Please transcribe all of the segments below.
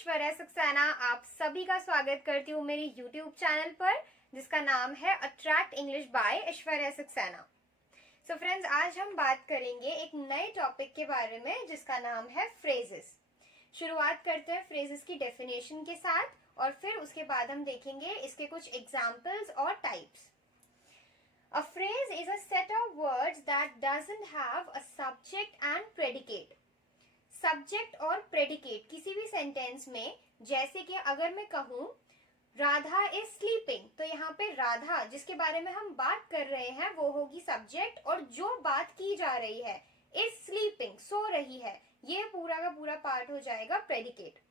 ऐश्वर्या सक्सेना आप सभी का स्वागत करती हूँ मेरी YouTube चैनल पर जिसका नाम है attract English by Aishwarya Saxena. So friends, आज हम बात करेंगे एक नए टॉपिक के बारे में जिसका नाम है फ्रेजेस। शुरुआत करते हैं फ्रेजेस की डेफिनेशन के साथ और फिर उसके बाद हम देखेंगे इसके कुछ एग्जाम्पल्स और types. A phrase is a set of words that doesn't have a subject and predicate. Subject और प्रेडिकेट किसी भी सेंटेंस में, जैसे कि अगर मैं कहूं राधा इज स्लीपिंग, तो यहाँ पे राधा जिसके बारे में हम बात कर रहे हैं वो होगी सब्जेक्ट और जो बात की जा रही है इज स्लीपिंग, सो रही है, ये पूरा का पूरा पार्ट हो जाएगा प्रेडिकेट।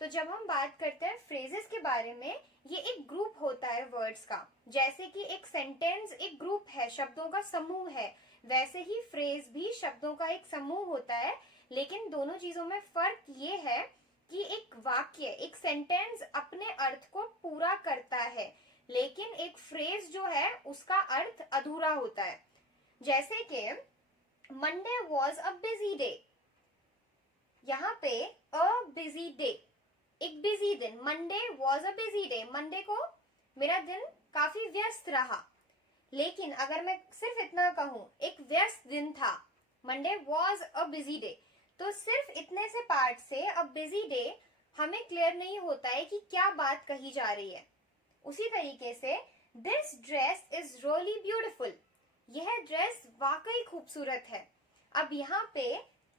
तो जब हम बात करते हैं फ्रेजेस के बारे में, ये एक ग्रुप होता है वर्ड्स का। जैसे कि एक सेंटेंस एक ग्रुप है, शब्दों का समूह है, वैसे ही फ्रेज भी शब्दों का एक समूह होता है। लेकिन दोनों चीजों में फर्क ये है कि एक वाक्य, एक सेंटेंस अपने अर्थ को पूरा करता है, लेकिन एक फ्रेज जो है उसका अर्थ अधूरा होता है। जैसे कि Monday was a busy day, यहाँ पे अ बिजी डे, एक बिजी दिन, Monday was a busy day, Monday को मेरा दिन काफी व्यस्त रहा। लेकिन अगर मैं सिर्फ इतना कहूं एक व्यस्त दिन था, Monday was a busy day, तो सिर्फ इतने से पार्ट से अ बिजी डे हमें क्लियर नहीं होता है कि क्या बात कही जा रही है। उसी तरीके से this dress is really beautiful, यह ड्रेस वाकई खूबसूरत है। अब यहाँ पे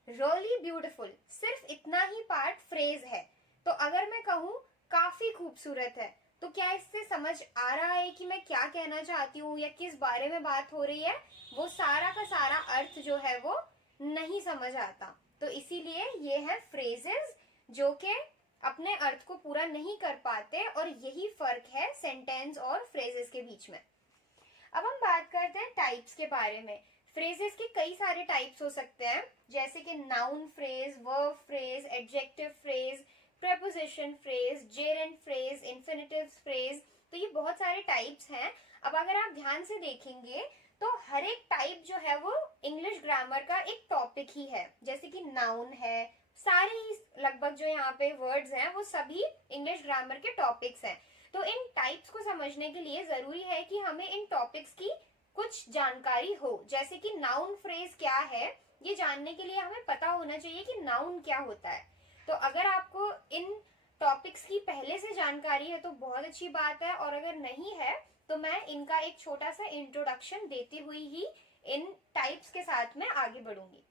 रियली ब्यूटिफुल सिर्फ इतना ही पार्ट फ्रेज है। तो अगर मैं कहूँ काफी खूबसूरत है, तो क्या इससे समझ आ रहा है कि मैं क्या कहना चाहती हूँ या किस बारे में बात हो रही है? वो सारा का सारा अर्थ जो है वो नहीं समझ आता। तो इसीलिए ये है फ्रेजेस जो कि अपने अर्थ को पूरा नहीं कर पाते, और यही फर्क है सेंटेंस और फ्रेजेस के बीच में। अब हम बात करते हैं टाइप्स के बारे में। फ्रेजेस के कई सारे टाइप्स हो सकते हैं, जैसे कि noun phrase, verb phrase, adjective phrase, preposition phrase, gerund phrase, infinitive phrase. तो ये बहुत सारे टाइप्स हैं। अब अगर आप ध्यान से देखेंगे तो हर एक टाइप जो है वो इंग्लिश ग्रामर का एक टॉपिक ही है। जैसे कि नाउन है, सारे ही लगभग जो यहाँ पे वर्ड्स हैं वो सभी इंग्लिश ग्रामर के टॉपिक्स हैं। तो इन टाइप्स को समझने के लिए जरूरी है कि हमें इन टॉपिक्स की कुछ जानकारी हो। जैसे कि नाउन फ्रेज क्या है, ये जानने के लिए हमें पता होना चाहिए कि नाउन क्या होता है। तो अगर आपको इन टॉपिक्स की पहले से जानकारी है तो बहुत अच्छी बात है, और अगर नहीं है तो मैं इनका एक छोटा सा इंट्रोडक्शन देती हुई ही इन टाइप्स के साथ में आगे बढ़ूंगी।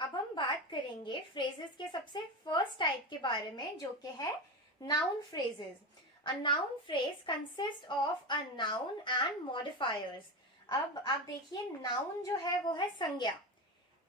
अब हम बात करेंगे फ्रेजेस के सबसे फर्स्ट टाइप के बारे में, जो कि है noun phrases. A noun phrase consist of a noun and modifiers. अब आप देखिए, नाउन जो है वो है संज्ञा।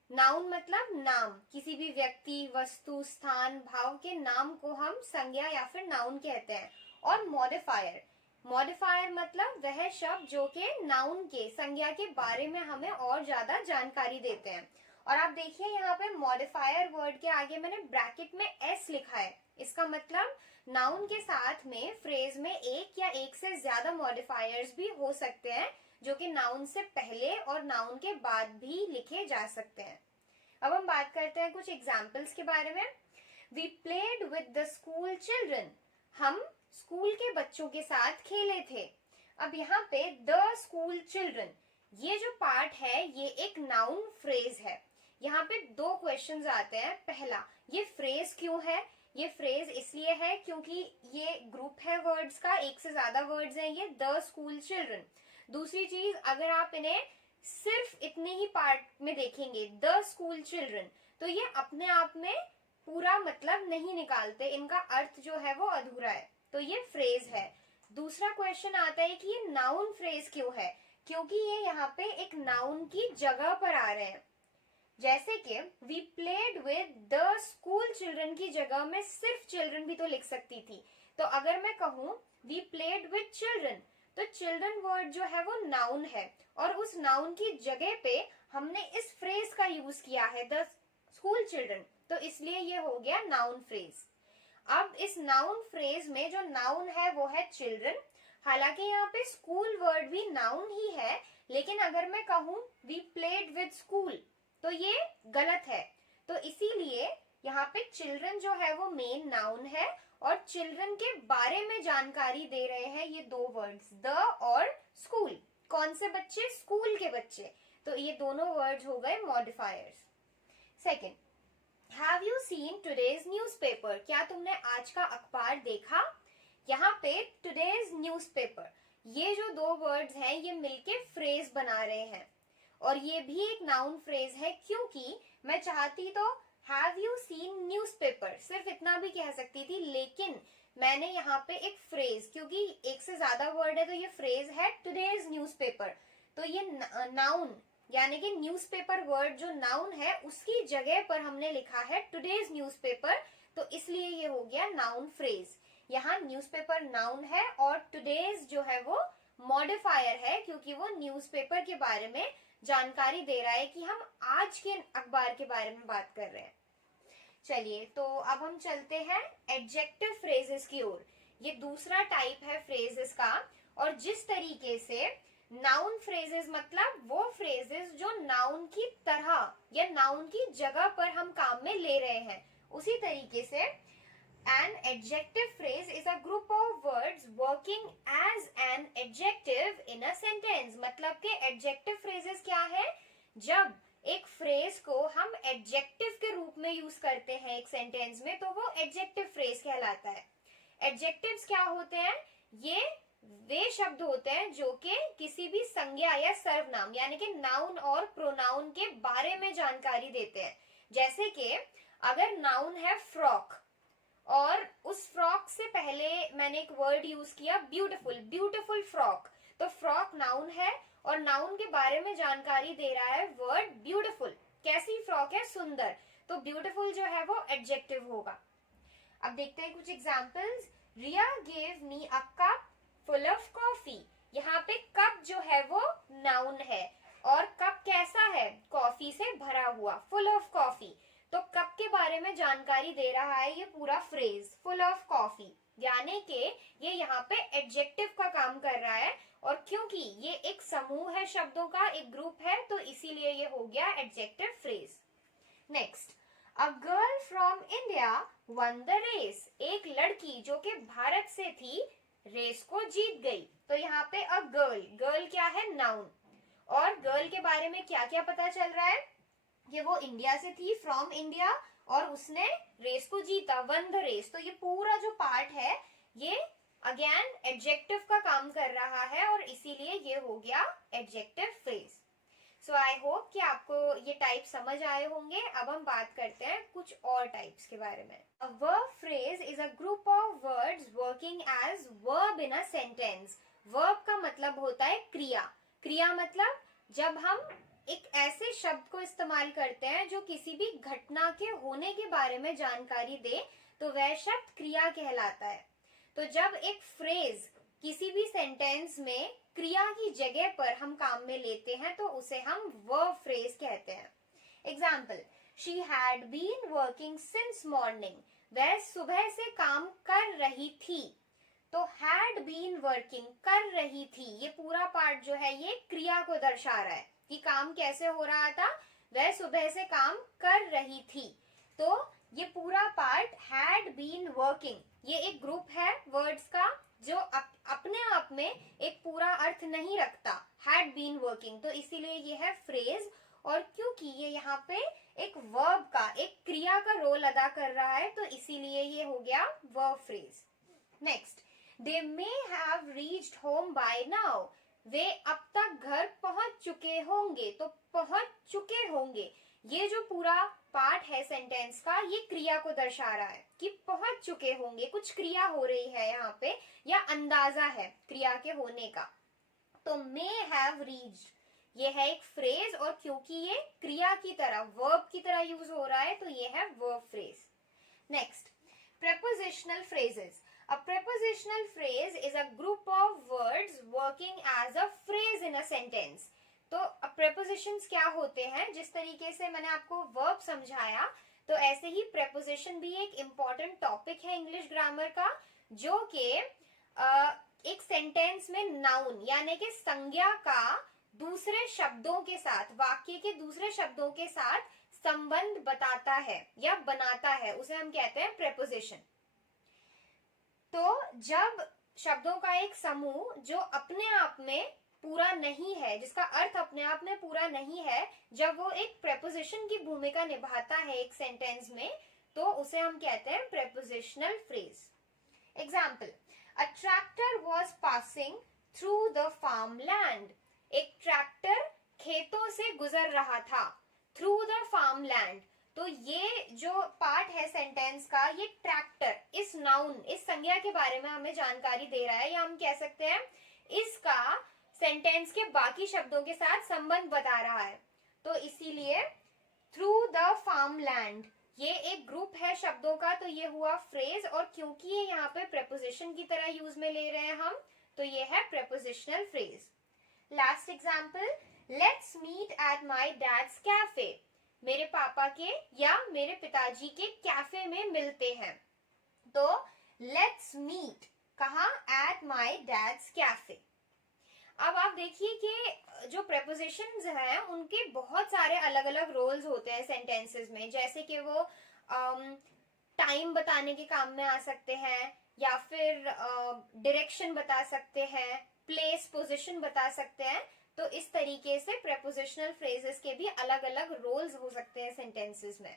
नाउन मतलब नाम, किसी भी व्यक्ति, वस्तु, स्थान, भाव के नाम को हम संज्ञा या फिर नाउन कहते हैं। और मॉडिफायर, मॉडिफायर मतलब वह शब्द जो कि नाउन के, संज्ञा के बारे में हमें और ज्यादा जानकारी देते हैं। और आप देखिए यहाँ पे मॉडिफायर वर्ड के आगे मैंने ब्रैकेट में एस लिखा है। इसका मतलब नाउन के साथ में फ्रेज में एक या एक से ज्यादा मॉडिफायर्स भी हो सकते हैं, जो कि नाउन से पहले और नाउन के बाद भी लिखे जा सकते हैं। अब हम बात करते हैं कुछ एग्जाम्पल्स के बारे में। We played with the school children, हम स्कूल के बच्चों के साथ खेले थे। अब यहाँ पे द स्कूल चिल्ड्रन, ये जो पार्ट है ये एक नाउन फ्रेज है। यहाँ पे दो क्वेश्चंस आते हैं। पहला, ये फ्रेज क्यों है? ये फ्रेज इसलिए है क्योंकि ये ग्रुप है वर्ड्स का, एक से ज्यादा वर्ड्स हैं ये द स्कूल चिल्ड्रन। दूसरी चीज, अगर आप इन्हें सिर्फ इतने ही पार्ट में देखेंगे द स्कूल चिल्ड्रन, तो ये अपने आप में पूरा मतलब नहीं निकालते, इनका अर्थ जो है वो अधूरा है, तो ये फ्रेज है। दूसरा क्वेश्चन आता है कि ये नाउन फ्रेज क्यों है? क्योंकि ये यहाँ पे एक नाउन की जगह पर आ रहे हैं। जैसे कि we played with the school children की जगह में सिर्फ चिल्ड्रन भी तो लिख सकती थी। तो अगर मैं कहूं वी प्लेड विद चिल्ड्रन, तो चिल्ड्रन वर्ड जो है वो नाउन है, और उस नाउन की जगह पे हमने इस फ्रेज का यूज किया है द स्कूल चिल्ड्रन, तो इसलिए ये हो गया नाउन फ्रेज। अब इस नाउन फ्रेज में जो नाउन है वो है चिल्ड्रन। हालांकि यहाँ पे स्कूल वर्ड भी नाउन ही है, लेकिन अगर मैं कहूं वी प्लेड विद स्कूल तो ये गलत है। तो इसीलिए इसीलिए यहाँ पे चिल्ड्रन जो है वो मेन नाउन है और चिल्ड्रन के बारे में जानकारी दे रहे हैं ये दो वर्ड्स, द और स्कूल। कौन से बच्चे? स्कूल के बच्चे। तो ये दोनों वर्ड्स हो गए modifiers. Second, have you seen today's newspaper? क्या तुमने आज का अखबार देखा? यहाँ पे टुडेज न्यूज़पेपर, ये जो दो वर्ड्स हैं ये मिलके फ्रेज बना रहे हैं और ये भी एक नाउन फ्रेज है, क्योंकि मैं चाहती तो हैव यू सीन न्यूज़पेपर सिर्फ इतना भी कह सकती थी, लेकिन मैंने यहाँ पे एक फ्रेज, क्योंकि एक से ज्यादा वर्ड है तो ये फ्रेज है टुडेज न्यूज़पेपर, तो ये नाउन यानी कि न्यूज़पेपर वर्ड जो नाउन है उसकी जगह पर हमने लिखा है टुडेज न्यूज़पेपर, तो इसलिए ये हो गया नाउन फ्रेज। यहाँ न्यूज़पेपर नाउन है और टुडेज जो है वो मॉडिफायर है, क्योंकि वो न्यूज़पेपर के बारे में जानकारी दे रहा है कि हम आज के अखबार के बारे में बात कर रहे हैं। चलिए, तो अब हम चलते हैं एडजेक्टिव फ्रेजेस की ओर। ये दूसरा टाइप है फ्रेजेस का, और जिस तरीके से नाउन फ्रेजेस मतलब वो फ्रेजेस जो नाउन की तरह या नाउन की जगह पर हम काम में ले रहे हैं, उसी तरीके से an adjective phrase is a group of words working as an adjective in a sentence। मतलब के adjective phrases क्या है? जब एक फ्रेज को हम एडजेक्टिव के रूप में यूज करते हैं एक सेंटेंस में, तो वो एडजेक्टिव फ्रेज कहलाता है। एडजेक्टिव्स क्या होते हैं? ये वे शब्द होते हैं जो कि किसी भी संज्ञा या सर्वनाम यानी कि नाउन और प्रोनाउन के बारे में जानकारी देते हैं। जैसे कि अगर नाउन है फ्रॉक और उस फ्रॉक से पहले मैंने एक वर्ड यूज किया ब्यूटीफुल, ब्यूटीफुल फ्रॉक, तो फ्रॉक नाउन है और नाउन के बारे में जानकारी दे रहा है वर्ड ब्यूटीफुल। कैसी फ्रॉक है? सुंदर। तो ब्यूटीफुल जो है वो एडजेक्टिव होगा। अब देखते हैं कुछ examples. Riya gave me a cup full of coffee. यहाँ पे कप जो है वो नाउन है और कप कैसा है? कॉफी से भरा हुआ, फुल ऑफ कॉफी। तो कप के बारे में जानकारी दे रहा है ये पूरा फ्रेज, फुल ऑफ कॉफी, यानी कि ये यहाँ पे एडजेक्टिव का काम कर रहा है, और क्योंकि ये एक समूह है शब्दों का, एक ग्रुप है, तो इसीलिए ये हो गया adjective phrase. Next, a girl from India won the race. एक लड़की जो कि भारत से थी रेस को जीत गई। तो यहाँ पे अ गर्ल, गर्ल क्या है? नाउन। और गर्ल के बारे में क्या क्या पता चल रहा है? कि वो इंडिया से थी, फ्रॉम इंडिया, और उसने रेस को जीता, वन द रेस। तो ये पूरा जो पार्ट है ये अगेन एडजेक्टिव का काम कर रहा है और इसीलिए ये हो गया adjective phrase. So I hope कि आपको ये टाइप समझ आए होंगे। अब हम बात करते हैं कुछ और टाइप्स के बारे में। A verb phrase is a group of words working as verb in a sentence. Verb का मतलब होता है क्रिया। क्रिया मतलब जब हम एक ऐसे शब्द को इस्तेमाल करते हैं जो किसी भी घटना के होने के बारे में जानकारी दे, तो वह शब्द क्रिया कहलाता है। तो जब एक फ्रेज किसी भी सेंटेंस में क्रिया की जगह पर हम काम में लेते हैं तो उसे हम वर्ब फ्रेज कहते हैं। Example, she had been working since morning. वह सुबह से काम कर रही थी। तो हैड बीन वर्किंग, कर रही थी, ये पूरा पार्ट जो है ये क्रिया को दर्शा रहा है कि काम कैसे हो रहा था। वह सुबह से काम कर रही थी। तो ये पूरा पार्ट हैड बीन वर्किंग, ये एक ग्रुप है वर्ड्स का जो अपने आप में एक पूरा अर्थ नहीं रखता, हैड बीन वर्किंग, तो इसीलिए ये है फ्रेज। और क्योंकि ये यहाँ पे एक वर्ब का, एक क्रिया का रोल अदा कर रहा है, तो इसीलिए ये हो गया verb phrase. Next, they may have reached home by now. वे अब तक घर पहुंच चुके होंगे। तो पहुंच चुके होंगे, ये जो पूरा पार्ट है सेंटेंस का, ये क्रिया को दर्शा रहा है कि पहुंच चुके होंगे, कुछ क्रिया हो रही है यहाँ पे या अंदाजा है क्रिया के होने का। तो मे हैव रीच्ड ये है एक फ्रेज, और क्योंकि ये क्रिया की तरह, वर्ब की तरह यूज हो रहा है, तो ये है verb phrase. Next, prepositional phrases. A prepositional phrase is a group of words working as a phrase in a sentence. तो prepositions क्या होते हैं? जिस तरीके से मैंने आपको verb समझाया, तो ऐसे ही preposition भी एक important topic है इंग्लिश ग्रामर का, जो कि एक सेंटेंस में नाउन यानी कि संज्ञा का दूसरे शब्दों के साथ, वाक्य के दूसरे शब्दों के साथ संबंध बताता है या बनाता है उसे हम कहते हैं प्रेपोजिशन। तो जब शब्दों का एक समूह जो अपने आप में पूरा नहीं है, जिसका अर्थ अपने आप में पूरा नहीं है, जब वो एक प्रेपोजिशन की भूमिका निभाता है एक सेंटेंस में, तो उसे हम कहते हैं prepositional phrase. Example, a tractor was passing through the farm land. एक ट्रैक्टर खेतों से गुजर रहा था, थ्रू द फार्म लैंड। तो ये जो पार्ट है सेंटेंस का, ये ट्रैक्टर इस नाउन, इस संज्ञा के बारे में हमें जानकारी दे रहा है, या हम कह सकते हैं इसका सेंटेंस के बाकी शब्दों के साथ संबंध बता रहा है। तो इसीलिए थ्रू द फार्म लैंड ये एक ग्रुप है शब्दों का, तो ये हुआ फ्रेज, और क्योंकि ये यहाँ पे प्रेपोजिशन की तरह यूज में ले रहे हैं हम, तो ये है prepositional phrase. Last example, let's meet at my dad's cafe. मेरे पापा के या मेरे पिताजी के कैफे में मिलते हैं। तो लेट्स मीट कहा, एट माई डैड्स कैफे। अब आप देखिए कि जो प्रेपोजिशंस हैं उनके बहुत सारे अलग अलग रोल्स होते हैं सेंटेंसेस में, जैसे कि वो टाइम बताने के काम में आ सकते हैं, या फिर डायरेक्शन बता सकते हैं, प्लेस पोजीशन बता सकते हैं। तो इस तरीके से प्रेपोजिशनल फ्रेजेस के भी अलग अलग रोल्स हो सकते हैं सेंटेंसेस में।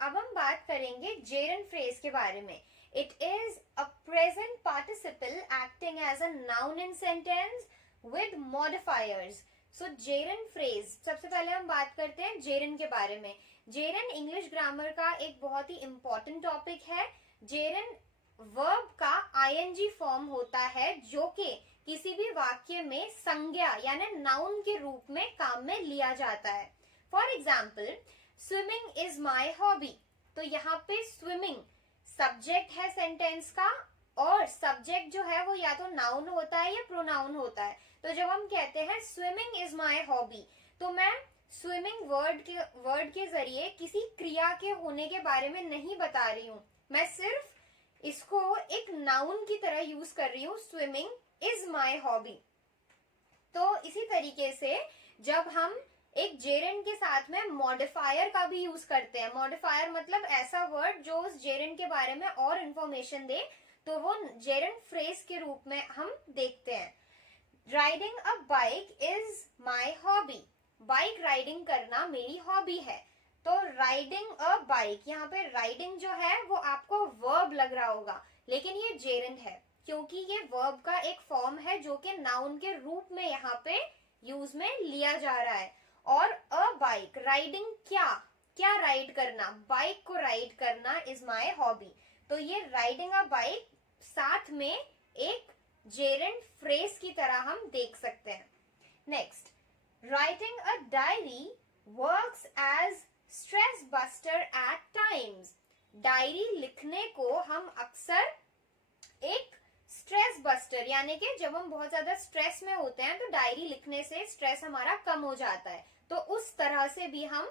अब हम बात करेंगे जेरंड फ्रेज के बारे में। It is a present participle acting as a noun in sentence with modifiers. So gerund phrase, सबसे पहले हम बात करते हैं gerund के बारे में। gerund इंग्लिश ग्रामर का एक बहुत ही इम्पोर्टेंट टॉपिक है। gerund वर्ब का ing फॉर्म होता है जो कि किसी भी वाक्य में संज्ञा यानी नाउन के रूप में काम में लिया जाता है। For example, swimming is my hobby. तो यहाँ पे स्विमिंग सब्जेक्ट है सेंटेंस का, और सब्जेक्ट जो है वो या तो नाउन होता है या प्रोनाउन होता है। तो जब हम कहते हैं स्विमिंग इज माई हॉबी, तो मैं स्विमिंग वर्ड के जरिए किसी क्रिया के होने के बारे में नहीं बता रही हूँ, मैं सिर्फ इसको एक नाउन की तरह यूज कर रही हूँ, स्विमिंग इज माई हॉबी। तो इसी तरीके से जब हम एक जेरंड के साथ में मॉडिफायर का भी यूज करते हैं, मॉडिफायर मतलब ऐसा वर्ड जो उस जेरंड के बारे में और इंफॉर्मेशन दे, तो वो जेरंड फ्रेज के रूप में हम देखते हैं। Riding a bike is my hobby. Bike riding करना मेरी हॉबी है। तो राइडिंग अ बाइक, यहाँ पे राइडिंग जो है वो आपको वर्ब लग रहा होगा, लेकिन ये जेरंड है क्योंकि ये वर्ब का एक फॉर्म है जो कि नाउन के रूप में यहाँ पे यूज में लिया जा रहा है। और अ बाइक, राइडिंग क्या राइड करना, बाइक को राइड करना इज माई हॉबी। तो ये राइडिंग अ बाइक साथ में एक जेरंड फ्रेज की तरह हम देख सकते हैं। Next, writing a diary works as stress buster at times. Diary लिखने को हम अक्सर एक स्ट्रेस बस्टर, यानी कि जब हम बहुत ज्यादा स्ट्रेस में होते हैं तो डायरी लिखने से स्ट्रेस हमारा कम हो जाता है, तो उस तरह से भी हम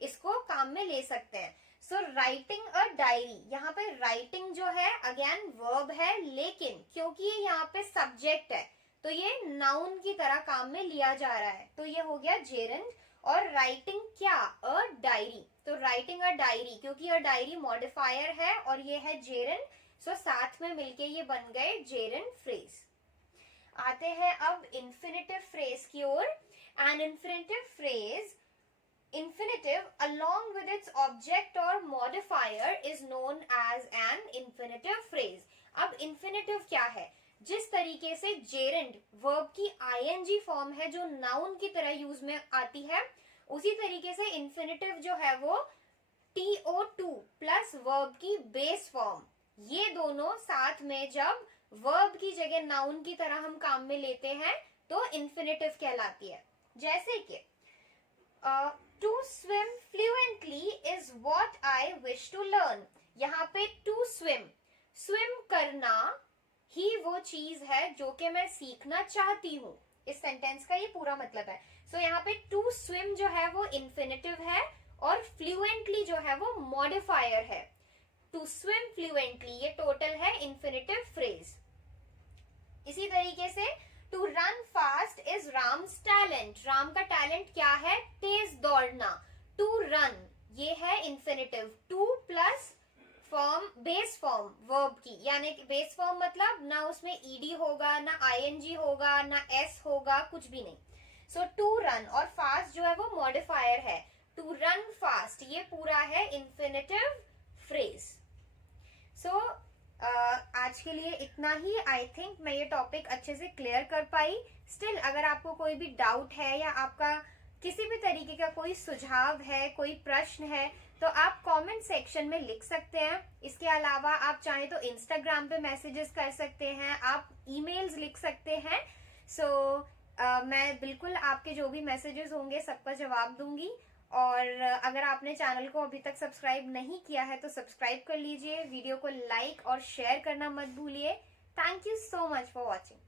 इसको काम में ले सकते हैं। सो राइटिंग अ डायरी, यहाँ पे राइटिंग जो है अगेन वर्ब है, लेकिन क्योंकि ये यहाँ पे सब्जेक्ट है तो ये नाउन की तरह काम में लिया जा रहा है, तो ये हो गया जेरंड। और राइटिंग क्या, अ डायरी, तो राइटिंग अ डायरी क्योंकि अ डायरी मॉडिफायर है और ये है जेरंड, सो साथ में मिलके ये बन गए जेरंड फ्रेज। आते हैं अब इंफिनिटिव फ्रेज की ओर। An infinitive phrase, infinitive along with its object or modifier is known as an infinitive phrase. अब infinitive क्या है? जिस तरीके से gerund verb की ing फॉर्म है जो noun की तरह यूज में आती है, उसी तरीके से infinitive जो है वो to2 प्लस verb की बेस फॉर्म, ये दोनों साथ में जब verb की जगह noun की तरह हम काम में लेते हैं तो infinitive कहलाती है। जैसे कि to swim fluently is what I wish to learn. यहाँ पे to swim करना ही वो चीज है जो कि मैं सीखना चाहती हूँ, इस सेंटेंस का ये पूरा मतलब है। सो यहाँ पे to swim जो है वो infinitive है और fluently जो है वो modifier है। to swim fluently ये टोटल है infinitive phrase। इसी तरीके से to run fast is Ram's talent. Ram का टैलेंट क्या है? तेज दौड़ना। टू रन ये है infinitive, two plus form, base form verb की, यानी कि बेस फॉर्म मतलब ना उसमें ईडी होगा, ना आईएनजी होगा, ना एस होगा, कुछ भी नहीं। सो टू रन, और फास्ट जो है वो मॉडिफायर है। टू रन फास्ट ये पूरा है इंफिनिटिव फ्रेज। सो आज के लिए इतना ही। आई थिंक मैं ये टॉपिक अच्छे से क्लियर कर पाई। स्टिल अगर आपको कोई भी डाउट है या आपका किसी भी तरीके का कोई सुझाव है, कोई प्रश्न है, तो आप कमेंट सेक्शन में लिख सकते हैं। इसके अलावा आप चाहें तो इंस्टाग्राम पे मैसेजेस कर सकते हैं, आप ईमेल्स लिख सकते हैं। सो मैं बिल्कुल आपके जो भी मैसेजेस होंगे सबका जवाब दूंगी। और अगर आपने चैनल को अभी तक सब्सक्राइब नहीं किया है तो सब्सक्राइब कर लीजिए, वीडियो को लाइक और शेयर करना मत भूलिए। Thank you so much for watching.